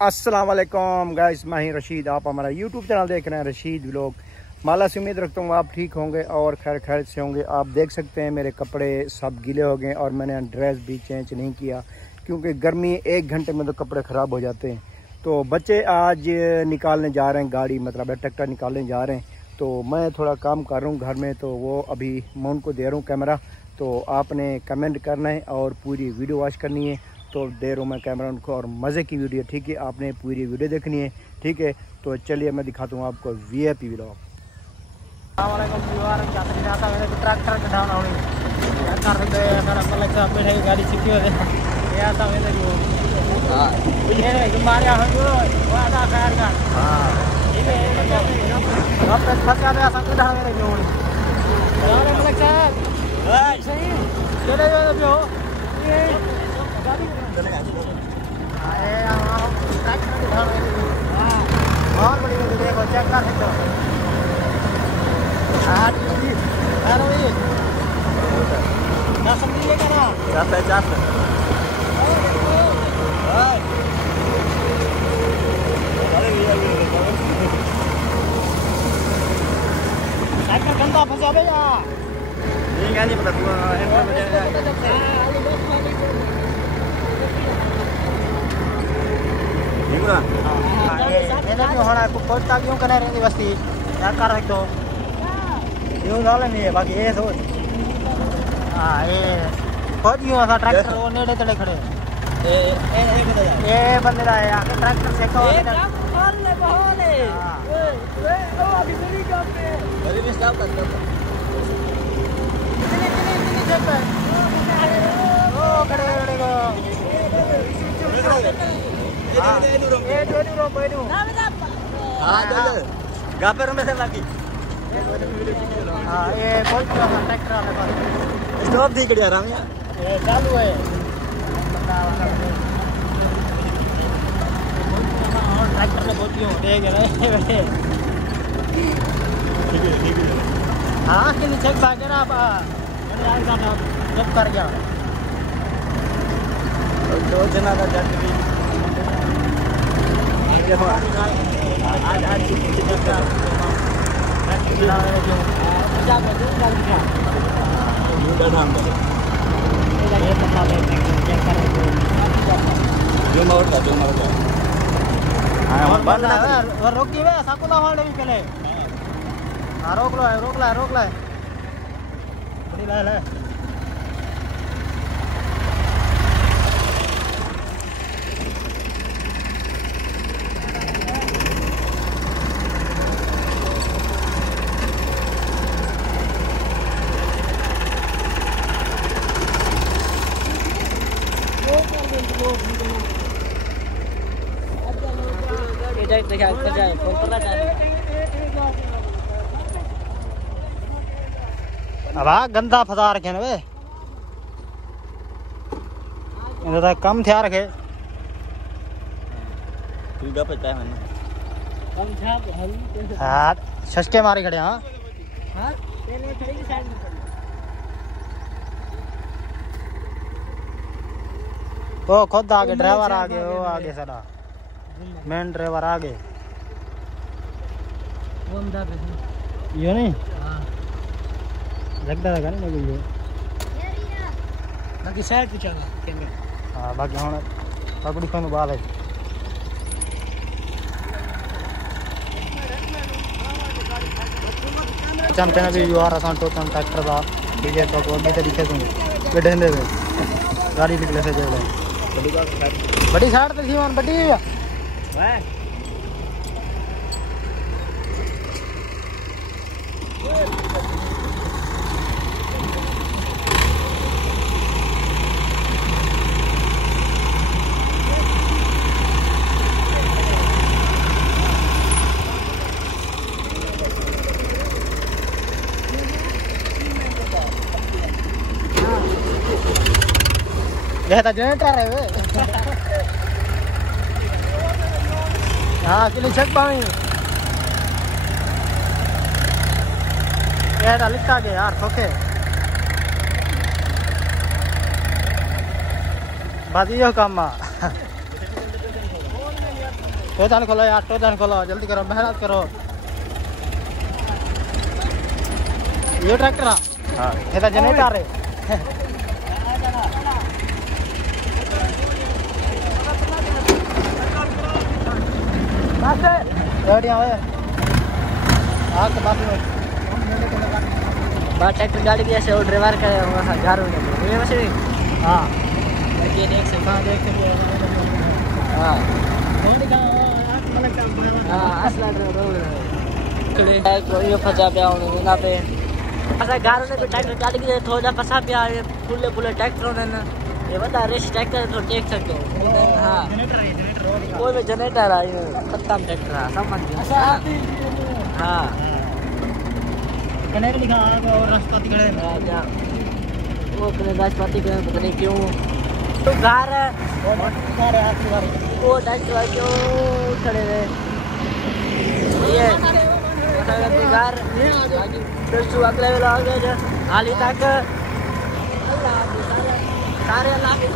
अस्सलाम वालेकुम गाइस, मैं ही रशीद। आप हमारा यूट्यूब चैनल देख रहे हैं रशीद व्लॉग। माला से उम्मीद रखता हूँ आप ठीक होंगे और खैर से होंगे। आप देख सकते हैं मेरे कपड़े सब गीले हो गए और मैंने ड्रेस भी चेंज नहीं किया क्योंकि गर्मी 1 घंटे में तो कपड़े ख़राब हो जाते हैं। तो बच्चे आज निकालने जा रहे हैं गाड़ी, मतलब ट्रैक्टर निकालने जा रहे हैं। तो मैं थोड़ा काम कर रहा हूँ घर में, तो वो अभी मैं उनको दे रहा हूँ कैमरा। तो आपने कमेंट करना है और पूरी वीडियो वॉच करनी है। तो दे रहा हूँ मैं कैमरा उनको और मज़े की वीडियो, ठीक है। आपने पूरी वीडियो देखनी है, ठीक है। तो चलिए मैं दिखाता हूँ आपको वीआईपी व्लॉग। गाड़ी सीखी और बड़ी देखो, चेक कर सकते हो। गंदा फंसा भैया नहीं पता होना खोजता क्यों करना रहती बस्ती क्या कर सकते हो यूँ डाल नहीं है बाकी ये सोच। हाँ ये खोज क्यों था ट्रैक्टर वो नेड़े तड़े खड़े ये बंदे का है आके ट्रैक्टर से गापर में से लगी। हाँ ये बहुत ट्रैक्टर वाले पास स्टॉप दी कड़ी आराम ये चालू है। ट्रैक्टर में बहुत क्यों देख रहे हाँ कि नीचे भागे ना आप जब कर गया 2 जना का जट भी आज रोकी वे साकुला होने भी चले। हाँ रोक लो बड़ी लाल है। अब गंदा फसा रखे वे तो कम थे रखे हाँ छसके मारे खड़े। हाँ वो खुद आगे ड्राइवर आगे वो आगे सारा मेन ड्राइवर आगे ये नहीं लगता था नहीं ये बाकी साइड पे चला कैमरा। हाँ बाकी हम पकड़ी को बाल है चम कहना भी आ रहा तो चम ट्रैक्टर का ठीक है। तो अभी तो दिखे तुम बैठे गाड़ी निकले से बड़ी साइड तो सीमान बड़ी है। जनरेटर है वे हाँ कि छक पावी ये लिखा गया यार सोखे बात यो काम टोचन खोलो यार, टोचन खोलो, जल्दी करो, मेहनत करो। ये ट्रैक्टर हाँ ये तो जनरेटर है। बढ़िया है आज तो बात ट्रैक्टर गाड़ी की ऐसे वो ड्राइवर का घर ये वैसे हाँ ये देख सकते हाँ देख सकते हाँ हाँ असला ड्राइवर ये फंसा पिया उन्होंने ना पे ऐसा घर में भी ट्रैक्टर गाड़ी की थोड़ा फंसा पिया ये फुले फुले ट्रैक्टर ने ये बता रेस ट्रैक्टर तो देख सकते हो हाँ कोई भी जनरेटर है खत्म ट्रैक्टर है समझ हाँ कनेक्ट लिखा और राष्ट्रपति खड़े राजा वो कने राष्ट्रपति के पता नहीं क्यों तो घर है वो ट्रैक्टर क्यों खड़े हैं ये घर फिर सुबह अगले वाला आ गया हाल ही तक सारे अल्लाह के